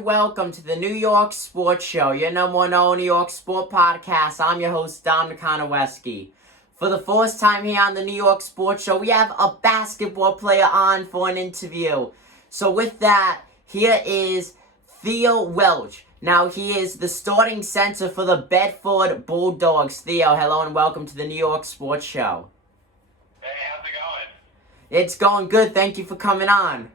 and welcome to the New York Sports Show, your number one New York sport podcast. I'm your host, Don McConaughey. For the first time here on the New York Sports Show, we have a basketball player on for an interview. So with that, here is Theo Welsch. Now, he is the starting center for the Bedford Bulldogs. Theo, hello and welcome to the New York Sports Show. Hey, how's it going? It's going good. Thank you for coming on.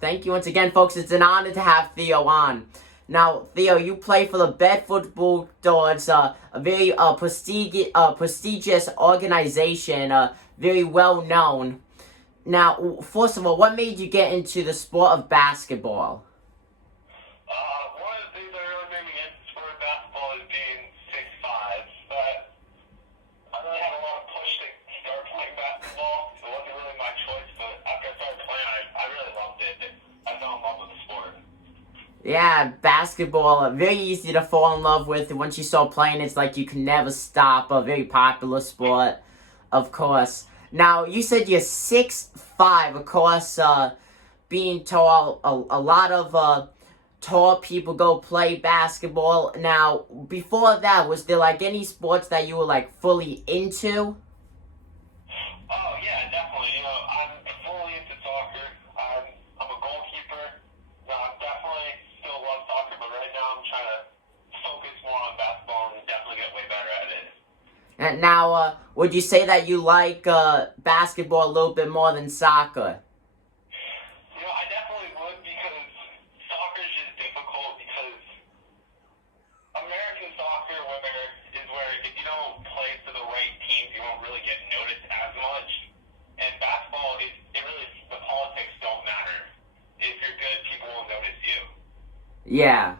Thank you once again, folks. It's an honor to have Theo on. Now, Theo, you play for the Bedford Bulldogs, a very prestigious organization, very well known. Now, first of all, what made you get into the sport of basketball? One of the things that really made me into the sport of basketball is being 6'5", but I really had a lot of push to start playing basketball. It wasn't really my choice, but after I started playing, I really loved it. I fell in love with the sport. Yeah, basketball, very easy to fall in love with. Once you start playing, it's like you can never stop. A very popular sport, of course. Now, you said you're 6'5", of course, being tall, a lot of tall people go play basketball. Now, before that, was there like any sports that you were like fully into? Oh, yeah, definitely. I'm fully into soccer. I'm a goalkeeper. I definitely still love soccer, but right now I'm trying to focus more on basketball and definitely get way better at it. And now, would you say that you like basketball a little bit more than soccer? I definitely would, because soccer is just difficult because American soccer is where if you don't play for the right teams, you won't really get noticed as much. And basketball, the politics don't matter. If you're good, people will notice you. Yeah,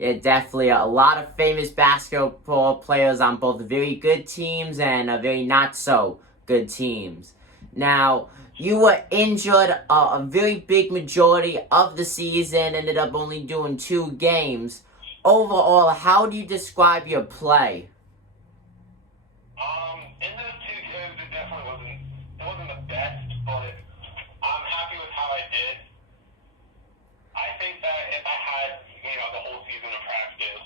definitely. A lot of famous basketball players on both very good teams and very not so good teams. Now, you were injured a very big majority of the season, ended up only doing 2 games. Overall, how do you describe your play? In those 2 games, it definitely wasn't the best, but I'm happy with how I did. I think that if I had, the whole season of practice,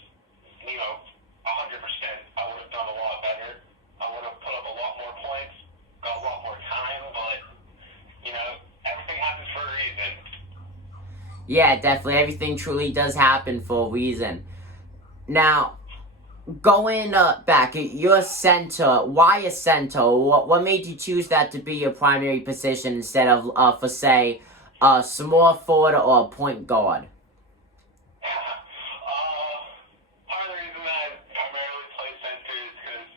100%, I would have done a lot better. I would have put up a lot more points, got a lot more time, but, everything happens for a reason. Yeah, definitely. Everything truly does happen for a reason. Now, going back, you're a center. Why a center? What made you choose that to be your primary position instead of, for say, a small forward or a point guard? Part of the reason that I primarily play center is because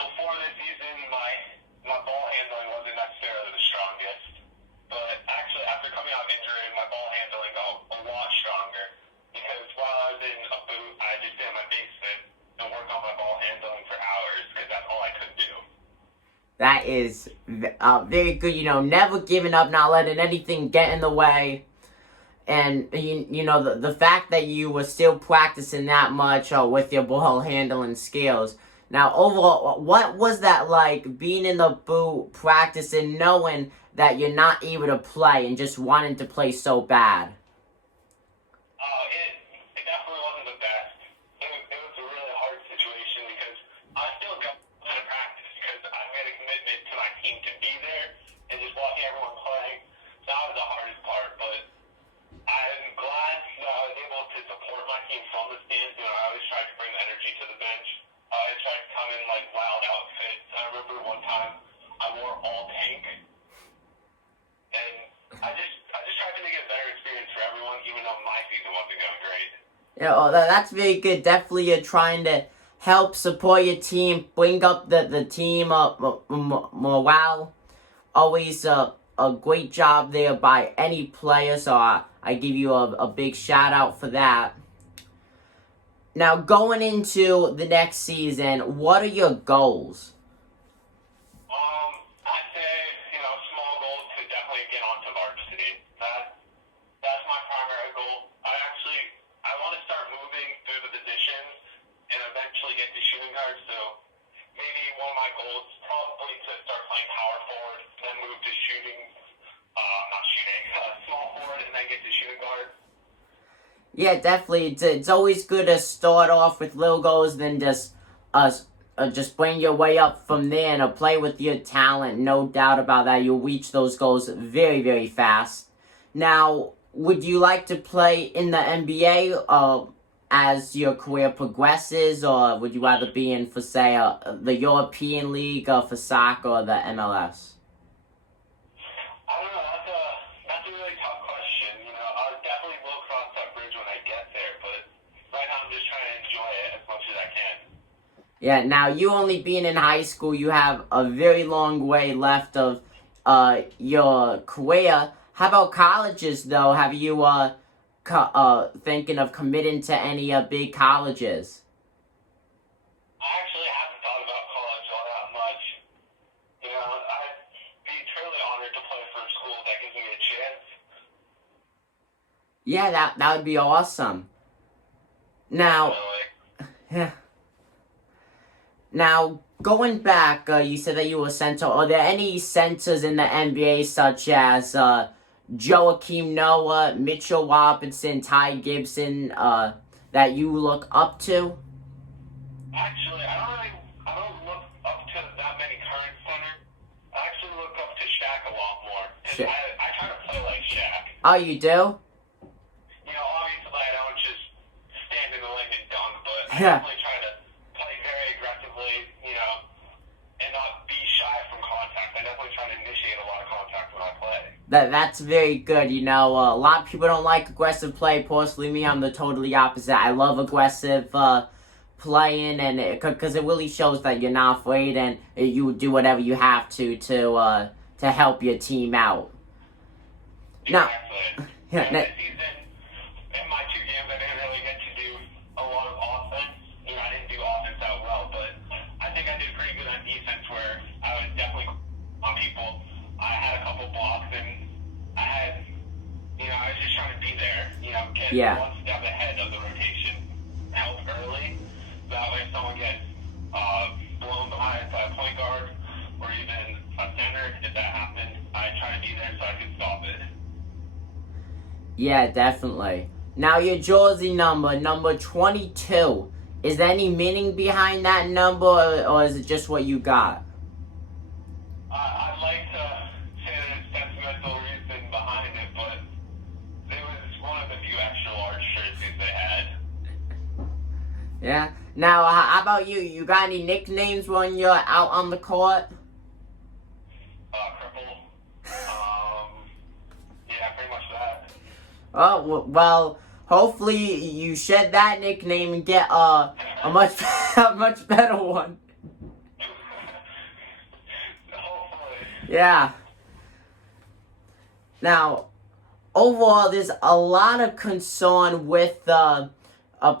before this season, my ball handling wasn't necessarily the strongest. But actually, after coming out of injury, my ball handling got a lot stronger. Because while I was in a boot, I just stay in my basement and work on my ball handling for hours, because that's all I could do. That is very good, never giving up, not letting anything get in the way. And, the fact that you were still practicing that much with your ball handling skills. Now, overall, what was that like, being in the boot, practicing, knowing that you're not able to play and just wanting to play so bad? It definitely wasn't the best. It was a really hard situation because I still got to practice because I made a commitment to my team to be there, and just watching everyone play, that was the hardest part. But I'm glad that I was able to support my team from the stands. I always tried to bring the energy to the bench. I always tried to come in like wild outfits. I remember one time I wore all pink, and I just tried to make it a better experience for everyone, even though my season wasn't going great. Yeah, that's very good. Definitely, you're trying to help support your team, bring up the team morale. Always a great job there by any player, so I give you a big shout out for that. Now, going into the next season, what are your goals? I'd say, small goals to definitely get onto varsity. That's my primary goal. I want to start moving through the positions and eventually get to shooting guard, so maybe one of my goals is probably to start playing power forward, then move to shooting not shooting, small forward, and then get to shooting guard. Yeah, definitely. It's always good to start off with little goals, then just bring your way up from there and play with your talent. No doubt about that. You'll reach those goals very, very fast. Now, would you like to play in the NBA as your career progresses, or would you rather be in, for say, the European League for soccer or the MLS? I don't know. That's a really tough question. I'll definitely will cross that bridge when I get there, but right now I'm just trying to enjoy it as much as I can. Yeah, now you only being in high school, you have a very long way left of your career. How about colleges, though? Have you thinking of committing to any big colleges? I actually haven't thought about college all that much. I'd be truly honored to play for a school that gives me a chance. Yeah, that would be awesome. Now, yeah. Now, going back, you said that you were a center. Are there any centers in the NBA such as Joakim Noah, Mitchell Robinson, Ty Gibson that you look up to? Actually, I don't look up to that many current centers. I actually look up to Shaq a lot more. Because I try to play like Shaq. Oh, you do? Obviously I don't just stand in the lane and dunk, but I Yeah. definitely try to play very aggressively, and not be shy from contact. I definitely try to initiate a lot of contact when I play. That's very good. A lot of people don't like aggressive play. Personally, me, I'm the totally opposite. I love aggressive playing, and because it really shows that you're not afraid and you do whatever you have to help your team out. Now, Exactly. This season, in my 2 games, I didn't really get to do a lot of offense. I didn't do offense that well, but I think I did pretty good on defense where I was definitely on people. I had a couple blocks, and I was just trying to be there, get one step ahead of the rotation, help early. That way if someone gets blown by a point guard or even a center, if that happened, I try to be there so I could stop it. Yeah, definitely. Now, your jersey number 22. Is there any meaning behind that number, or is it just what you got? I'd like to say there's sentimental reason behind it, but it was one of the few extra large jerseys they had. Yeah. Now, how about you? You got any nicknames when you're out on the court? Cripple. Yeah, pretty much that. Oh, well, hopefully you shed that nickname and get a much a much better one. Hopefully. Yeah. Now, overall, there's a lot of concern with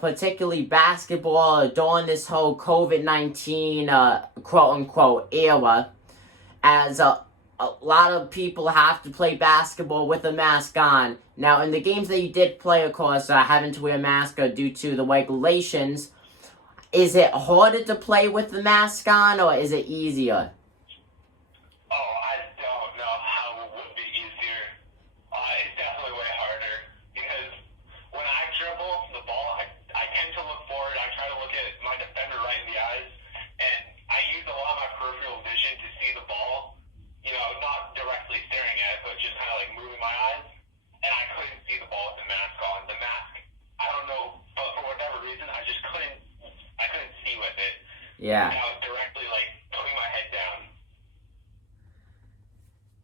particularly basketball during this whole COVID-19 quote-unquote era, as a lot of people have to play basketball with a mask on. Now, in the games that you did play, of course, having to wear a mask due to the regulations, is it harder to play with the mask on, or is it easier? Oh, I don't know how it would be easier. It's definitely way harder because when I dribble the ball, I tend to look forward. I try to look at my defender right in the eyes, and I use a lot of my peripheral vision to see the ball. Not directly staring at it, but just kind of like moving my eyes. And I couldn't see the ball with the mask on. The mask, I don't know, but for whatever reason, I couldn't see with it. Yeah. And I was directly like putting my head down.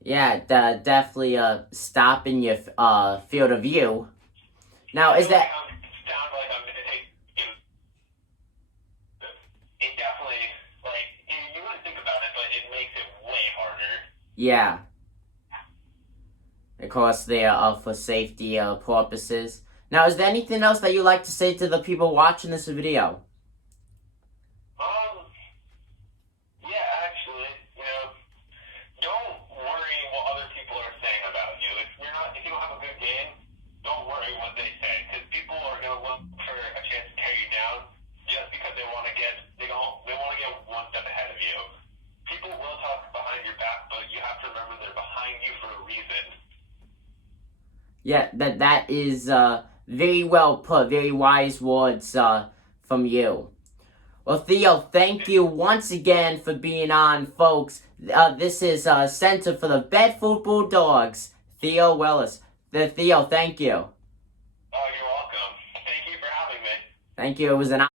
Yeah, definitely stopping your field of view. Now, is that... Sound like I'm gonna take it definitely, like, you wouldn't think about it, but it makes it way harder. Yeah. Of course, they are for safety purposes. Now, is there anything else that you'd like to say to the people watching this video? Yeah, actually, don't worry what other people are saying about you. If you don't have a good game, don't worry what they say, because people are gonna look for a chance to tear you down just because they want to get one step ahead of you. People will talk behind your back, but you have to remember they're behind you for a reason. Yeah, that is very well put, very wise words from you. Well, Theo, thank you once again for being on, folks. This is center for the Bedford Bulldogs, Theo Welsch. Theo, thank you. Oh, you're welcome. Thank you for having me. Thank you. It was an